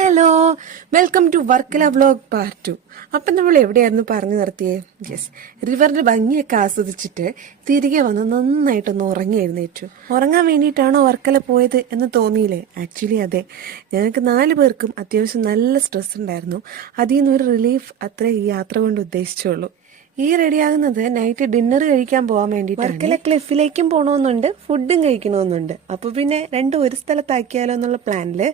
Hello, welcome to Varkala vlog part 2. അപ്പം നമ്മൾ എവിടെയായിരുന്നു പറഞ്ഞു നിർത്തിയേ? യെസ്, റിവറിന്റെ ഭംഗിയൊക്കെ ആസ്വദിച്ചിട്ട് തിരികെ വന്ന് നന്നായിട്ടൊന്ന് ഉറങ്ങി എഴുന്നേറ്റു. ഉറങ്ങാൻ വേണ്ടിയിട്ടാണോ വർക്കല പോയത് എന്ന് തോന്നിയില്ലേ? ആക്ച്വലി അതെ, ഞങ്ങൾക്ക് 4 പേർക്കും അത്യാവശ്യം നല്ല സ്ട്രെസ് ഉണ്ടായിരുന്നു. അതിൽ നിന്നൊരു റിലീഫ് അത്രേ ഈ യാത്ര കൊണ്ട് ഉദ്ദേശിച്ചുള്ളൂ. ഈ റെഡിയാകുന്നത് നൈറ്റ് ഡിന്നർ കഴിക്കാൻ പോകാൻ വേണ്ടിയിട്ട്. വർക്കല ക്ലിഫിലേക്കും പോകണമെന്നുണ്ട്, ഫുഡും കഴിക്കണമെന്നുണ്ട്. അപ്പൊ പിന്നെ രണ്ടും ഒരു സ്ഥലത്താക്കിയാലോ എന്നുള്ള പ്ലാനില്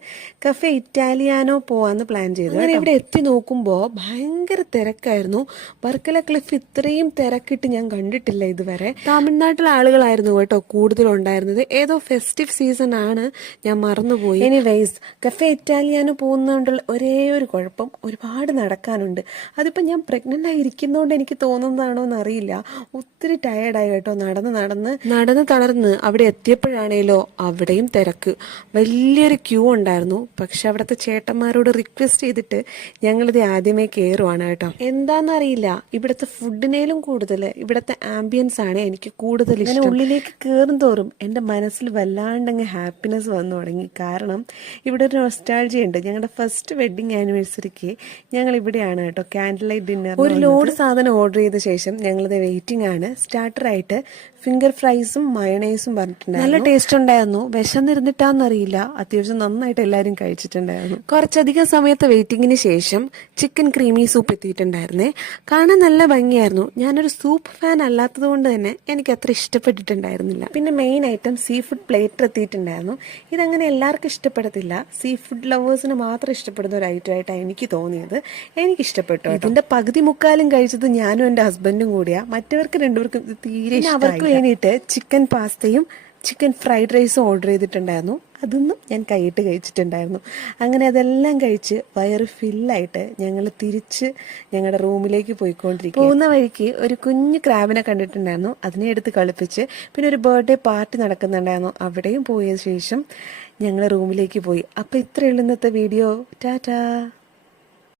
കഫേ ഇറ്റാലിയാനോ പോവാന്ന് പ്ലാൻ ചെയ്തു. അങ്ങനെ ഇവിടെ എത്തി നോക്കുമ്പോൾ ഭയങ്കര തിരക്കായിരുന്നു. വർക്കല ക്ലിഫ് ഇത്രയും തിരക്കിട്ട് ഞാൻ കണ്ടിട്ടില്ല ഇതുവരെ. തമിഴ്നാട്ടിലെ ആളുകളായിരുന്നു കേട്ടോ കൂടുതലുണ്ടായിരുന്നത്. ഏതോ ഫെസ്റ്റീവ് സീസൺ ആണ്, ഞാൻ മറന്നുപോയി. എനിവേസ്, കഫേ ഇറ്റാലിയാനോ പോകുന്നതുകൊണ്ടുള്ള ഒരേ ഒരു കുഴപ്പം, ഒരുപാട് നടക്കാനുണ്ട്. അതിപ്പോ ഞാൻ പ്രഗ്നന്റ് ആയിരിക്കുന്നതുകൊണ്ട് എനിക്ക് തോന്നുന്നതാണോ എന്നറിയില്ല. ഒത്തിരി ടയേർഡായി കേട്ടോ, നടന്ന് തളർന്ന് അവിടെ എത്തിയപ്പോഴാണേലോ അവിടെയും തിരക്ക്. വലിയൊരു ക്യൂ ഉണ്ടായിരുന്നു. പക്ഷെ അവിടുത്തെ ചേട്ടന്മാരോട് റിക്വസ്റ്റ് ചെയ്തിട്ട് ഞങ്ങളിത് ആദ്യമേ കയറുവാണ് കേട്ടോ. എന്താണെന്നറിയില്ല, ഇവിടുത്തെ ഫുഡിനേലും കൂടുതൽ ഇവിടുത്തെ ആംബിയൻസ് ആണ് എനിക്ക് കൂടുതൽ ഇഷ്ടം. ഉള്ളിലേക്ക് കയറും തോറും എൻ്റെ മനസ്സിൽ വല്ലാണ്ടങ്ങ് ഹാപ്പിനെസ് വന്നു തുടങ്ങി. കാരണം ഇവിടെ ഒരു നൊസ്റ്റാൾജിയ ഉണ്ട്. ഞങ്ങളുടെ ഫസ്റ്റ് വെഡിങ് ആനിവേഴ്സറിക്ക് ഞങ്ങൾ ഇവിടെയാണ് കേട്ടോ ക്യാൻഡിൽ ലൈറ്റ് ഡിന്നർ. ഒരു ലോഡ് സാധനം ഓർഡർ ചെയ്ത ശേഷം ഞങ്ങളിത് വെയിറ്റിംഗ് ആണ്. സ്റ്റാർട്ടറായിട്ട് ഫിംഗർ ഫ്രൈസും മയണൈസും പറഞ്ഞിട്ടുണ്ടായിരുന്നു. നല്ല ടേസ്റ്റ് ഉണ്ടായിരുന്നു. വിശന്നിരുന്നിട്ടാന്നറിയില്ല, അത്യാവശ്യം നന്നായിട്ട് എല്ലാവരും കഴിച്ചിട്ടുണ്ടായിരുന്നു. കുറച്ചധികം സമയത്ത് വെയിറ്റിംഗിന് ശേഷം ചിക്കൻ ക്രീമി സൂപ്പ് എത്തിയിട്ടുണ്ടായിരുന്നേ. കാണാൻ നല്ല ഭംഗിയായിരുന്നു. ഞാനൊരു സൂപ്പ് ഫാൻ അല്ലാത്തത് കൊണ്ട് തന്നെ എനിക്ക് അത്ര ഇഷ്ടപ്പെട്ടിട്ടുണ്ടായിരുന്നില്ല. പിന്നെ main item seafood platter എത്തിയിട്ടുണ്ടായിരുന്നു. ഇതങ്ങനെ എല്ലാവർക്കും ഇഷ്ടപ്പെടത്തില്ല, സീ ഫുഡ് ലവേഴ്സിന് മാത്രം ഇഷ്ടപ്പെടുന്ന ഒരു ഐറ്റം ആയിട്ടാണ് എനിക്ക് തോന്നിയത്. എനിക്ക് ഇഷ്ടപ്പെട്ടു. ഇതിന്റെ പകുതി മുക്കാലും കഴിച്ചത് ഞാനും എൻ്റെ ഹസ്ബൻഡും കൂടിയാ. മറ്റവർക്ക് രണ്ടുപേർക്കും ഇത് തീരെ ഇഷ്ടമായി. അവർക്ക് വേണ്ടിയിട്ട് ചിക്കൻ പാസ്തയും ചിക്കൻ ഫ്രൈഡ് റൈസും ഓർഡർ ചെയ്തിട്ടുണ്ടായിരുന്നു. അതൊന്നും ഞാൻ കൈയിട്ട് കഴിച്ചിട്ടുണ്ടായിരുന്നു. അങ്ങനെ അതെല്ലാം കഴിച്ച് വയറ് ഫില്ലായിട്ട് ഞങ്ങൾ തിരിച്ച് ഞങ്ങളുടെ റൂമിലേക്ക് പോയിക്കൊണ്ടിരിക്കും. പോകുന്ന വഴിക്ക് ഒരു കുഞ്ഞു ക്രാബിനെ കണ്ടിട്ടുണ്ടായിരുന്നു. അതിനെ എടുത്ത് കളിപ്പിച്ച് പിന്നെ ഒരു ബർത്ത്ഡേ പാർട്ടി നടക്കുന്നുണ്ടായിരുന്നു. അവിടെയും പോയ ശേഷം ഞങ്ങൾ റൂമിലേക്ക് പോയി. അപ്പോൾ ഇത്രയുള്ള ഇന്നത്തെ വീഡിയോ. ടാറ്റാ.